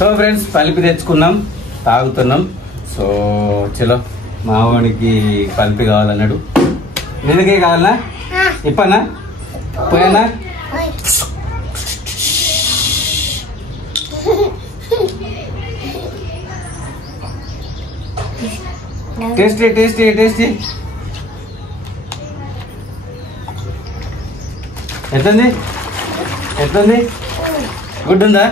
So friends Pulpy తెచ్చుకున్నాం, తాగుతున్నాం. So చలో, మావాడికి పల్పి కావాలన్నాడు. మీదకే కావాలనా? ఇప్పనా? పోయానా? Tasty tasty tasty. ఎట్లుంది? ఎట్లుంది? గుడ్ ఉందా?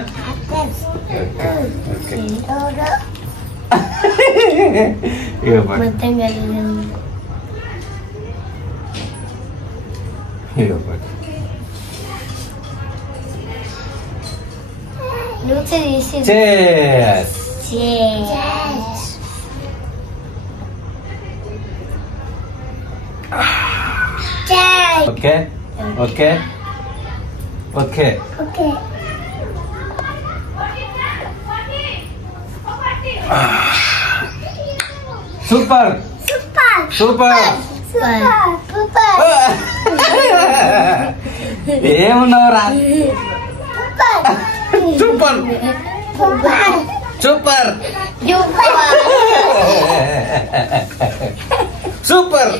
Okay okay okay. Super super. ఏమున్నావురా? Super super super.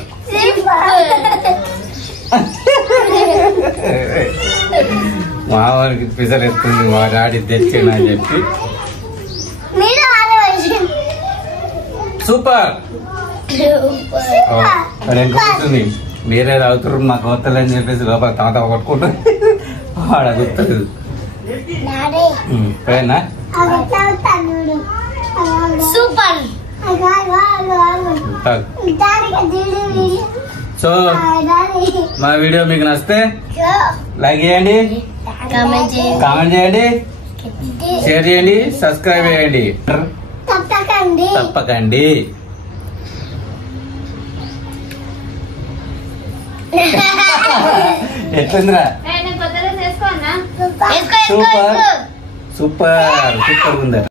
మావాడికి పిసర్ ఎత్తుంది, మా డాడీ తెచ్చిన అని చెప్పి. సూపర్. కూర్చుంది, మీరే తాగుతారు మాకు వస్తలేని చెప్పేసి లోపల తాత కొట్టుకుంటుంది. వాడు అడుగుతుంది పోయినా. సో మా వీడియో మీకు నచ్చితే లైక్ చేయండి, కామెంట్ చేయండి, షేర్ చేయండి, సబ్స్క్రైబ్ చేయండి. తప్పకండి. ఎట్లుందిరా? సూపర్ సూపర్ సూపర్ ఉందా?